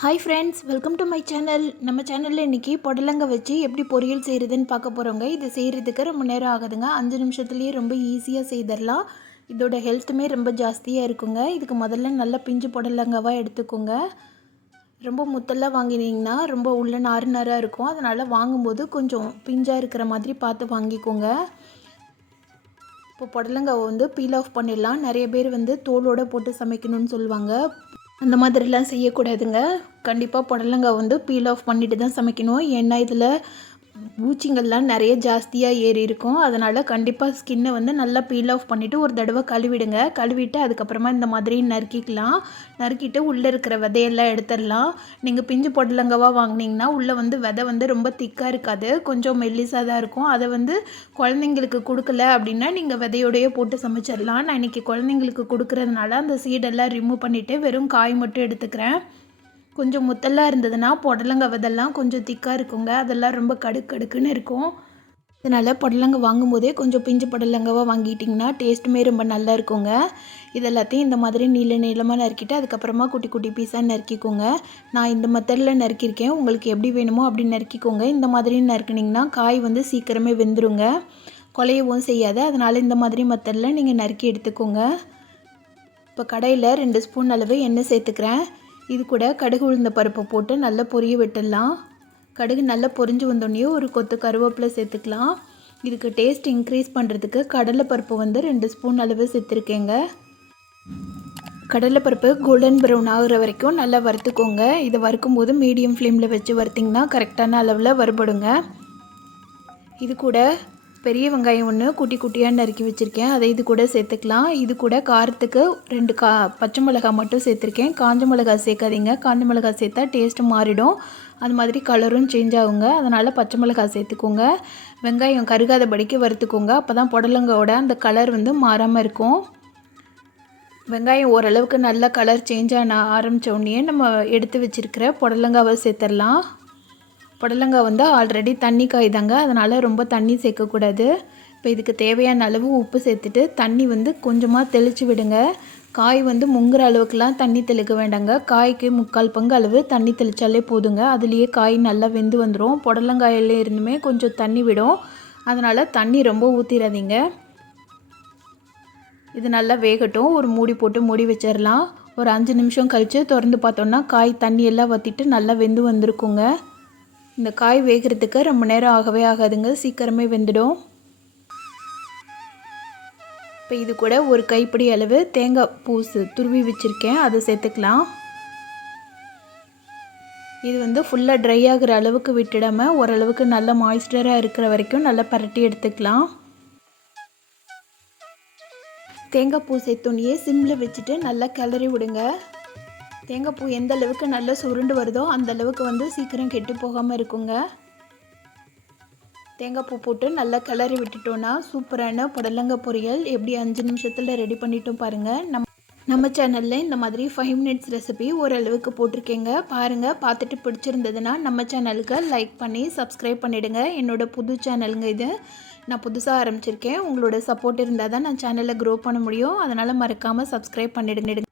Hi friends, welcome to my channel. நம்ம சேனலில் இன்றைக்கி புடலங்காய் வச்சு எப்படி பொரியல் செய்கிறதுன்னு பார்க்க போகிறோங்க. இது செய்கிறதுக்கு ரொம்ப நேரம் ஆகுதுங்க. 5 நிமிஷத்துலேயே ரொம்ப ஈஸியாக செய்திடலாம். இதோட ஹெல்த்துமே ரொம்ப ஜாஸ்தியாக இருக்குங்க. இதுக்கு முதல்ல நல்லா பிஞ்சு புடலங்காவாக எடுத்துக்கோங்க. ரொம்ப முத்தெல்லாம் வாங்கினீங்கன்னா ரொம்ப உள்ள நார் நாராக இருக்கும். அதனால் வாங்கும்போது கொஞ்சம் பிஞ்சாக இருக்கிற மாதிரி பார்த்து வாங்கிக்கோங்க. இப்போ புடலங்காவை பீல் ஆஃப் பண்ணிடலாம். நிறைய பேர் தோலோடு போட்டு சமைக்கணும்னு சொல்லுவாங்க. அந்த மாதிரிலாம் செய்யக்கூடாதுங்க. கண்டிப்பாக புடலங்காய் பீல் ஆஃப் பண்ணிவிட்டு தான் சமைக்கணும். ஏன்னா இதில் பூச்சிங்கள்லாம் நிறைய ஜாஸ்தியாக ஏறி இருக்கும். அதனால் கண்டிப்பாக ஸ்கின்னை நல்லா பீல் ஆஃப் பண்ணிவிட்டு ஒரு தடவை கழுவிடுங்க. கழுவிட்டு அதுக்கப்புறமா இந்த மாதிரி நறுக்கிக்கலாம். நறுக்கிட்டு உள்ளே இருக்கிற விதையெல்லாம் எடுத்துடலாம். நீங்கள் பிஞ்சு புடலங்காவாக வாங்கினீங்கன்னா உள்ளே விதை ரொம்ப திக்காக இருக்காது, கொஞ்சம் மெல்லிசாக தான் இருக்கும். அதை குழந்தைங்களுக்கு கொடுக்கல அப்படின்னா நீங்கள் விதையோடையே போட்டு சமைச்சிடலாம். நான் இன்றைக்கி குழந்தைங்களுக்கு கொடுக்குறதுனால அந்த சீடெல்லாம் ரிமூவ் பண்ணிவிட்டு வெறும் காய் மட்டும் எடுத்துக்கிறேன். கொஞ்சம் முத்தெல்லாம் இருந்ததுன்னா புடலங்காய் விதெல்லாம் கொஞ்சம் திக்காக இருக்குங்க. அதெல்லாம் ரொம்ப கடுக்குன்னு இருக்கும். அதனால் புடலங்காய் வாங்கும்போதே கொஞ்சம் பிஞ்சு புடலங்காவாக வாங்கிட்டிங்கன்னா டேஸ்ட்டுமே ரொம்ப நல்லா இருக்குங்க. இதெல்லாத்தையும் இந்த மாதிரி நீளமாக நறுக்கிட்டு அதுக்கப்புறமா குட்டி குட்டி பீஸாக நறுக்கிக்கோங்க. நான் இந்த மெத்தடில் நறுக்கியிருக்கேன். உங்களுக்கு எப்படி வேணுமோ அப்படி நறுக்கிக்கோங்க. இந்த மாதிரி நறுக்கினிங்கன்னா காய் சீக்கிரமே வெந்துருங்க, குலையவும் செய்யாது. அதனால் இந்த மாதிரி மெத்தடில் நீங்கள் நறுக்கி எடுத்துக்கோங்க. இப்போ கடையில் 2 ஸ்பூன் அளவு எண்ணெய் சேர்த்துக்கிறேன். இது கூட கடுகு உளுந்த பருப்பை போட்டு நல்லா பொரிய விட்டுடலாம். கடுகு நல்லா பொரிஞ்சு வந்தோடனே ஒரு கொத்து கருவேப்பிலை சேர்த்துக்கலாம். இதுக்கு டேஸ்ட் இன்க்ரீஸ் பண்ணுறதுக்கு கடலைப்பருப்பு 2 ஸ்பூன் அளவு சேர்த்துருக்கேங்க. கடலைப்பருப்பு கோல்டன் ப்ரௌன் ஆகிற வரைக்கும் நல்லா வறுத்துக்கோங்க. இதை வறுக்கும்போது மீடியம் ஃப்ளேமில் வச்சு வறுத்திங்கன்னா கரெக்டான அளவில் வறுபடுங்க. இது கூட பெரிய வெங்காயம் 1 குட்டி குட்டியாக நறுக்கி வச்சுருக்கேன், அதை இது கூட சேர்த்துக்கலாம். இது கூட காரத்துக்கு 2 பச்சை மிளகாய் மட்டும் சேர்த்துருக்கேன். காஞ்ச மிளகாய் சேர்க்காதீங்க. காஞ்ச மிளகாய் சேர்த்தா டேஸ்ட்டு மாறிடும், அது மாதிரி கலரும் சேஞ்ச் ஆகுங்க. அதனால் பச்சை மிளகாய் சேர்த்துக்கோங்க. வெங்காயம் கருகாதபடிக்கு வறுத்துக்கோங்க. அப்போ தான் புடலங்காயோட அந்த கலர் மாறாமல் இருக்கும். வெங்காயம் ஓரளவுக்கு நல்ல கலர் சேஞ்ச் ஆரம்பித்த உடனே நம்ம எடுத்து வச்சுருக்கிற புடலங்காவை சேர்த்துடலாம். புடலங்காய் ஆல்ரெடி தண்ணி காய் தாங்க, அதனால் ரொம்ப தண்ணி சேர்க்கக்கூடாது. இப்போ இதுக்கு தேவையான அளவு உப்பு சேர்த்துட்டு தண்ணி கொஞ்சமாக தெளித்து விடுங்க. காய் முங்குற அளவுக்குலாம் தண்ணி தெளிக்க வேண்டாங்க. காய்க்கு 3/4 பங்கு அளவு தண்ணி தெளித்தாலே போதுங்க. அதுலேயே காய் நல்லா வெந்து வந்துடும். புடலங்காயிலே இருந்துமே கொஞ்சம் தண்ணி விடும், அதனால் தண்ணி ரொம்ப ஊற்றிடாதீங்க. இது நல்லா வேகட்டும். ஒரு மூடி போட்டு மூடி வச்சிடலாம். ஒரு 5 நிமிஷம் கழித்து திறந்து பார்த்தோன்னா காய் தண்ணியெல்லாம் வற்றிட்டு நல்லா வெந்து வந்திருக்குங்க. இந்த காய் வேகிறதுக்கு ரொம்ப நேரம் ஆகவே ஆகாதுங்க, சீக்கிரமே வெந்துடும். இப்போ இது கூட ஒரு கைப்பிடி அளவு தேங்காய் பூசு துருவி வச்சுருக்கேன், அதை சேர்த்துக்கலாம். இது ஃபுல்லாக ட்ரை ஆகிற அளவுக்கு விட்டுடாமல் ஓரளவுக்கு நல்லா மாய்ஸ்டராக இருக்கிற வரைக்கும் நல்லா பரட்டி எடுத்துக்கலாம். தேங்காய் பூ சேர்த்தோன்னே சிம்மில் வச்சுட்டு நல்லா கிளறி விடுங்க. தேங்காய் பூ எந்த அளவுக்கு நல்லா சுருண்டு வருதோ அந்த அளவுக்கு சீக்கிரம் கெட்டு போகாமல் இருக்குங்க. தேங்காய் பூ போட்டு நல்லா கிளறி விட்டுட்டோன்னா சூப்பரான புடலங்காய் பொரியல் எப்படி 5 நிமிஷத்தில் ரெடி பண்ணிட்டோம் பாருங்கள். நம்ம சேனலில் இந்த மாதிரி 5 மினிட்ஸ் ரெசிபி ஓரளவுக்கு போட்டிருக்கேங்க. பாருங்கள், பார்த்துட்டு பிடிச்சிருந்ததுன்னா நம்ம சேனலுக்கு லைக் பண்ணி சப்ஸ்கிரைப் பண்ணிவிடுங்க. என்னோடய புது சேனலுங்க இது, நான் புதுசாக ஆரம்பிச்சிருக்கேன். உங்களோட சப்போர்ட் இருந்தால் தான் நான் சேனலை க்ரோ பண்ண முடியும். அதனால் மறக்காமல் சப்ஸ்கிரைப் பண்ணிவிடுங்க.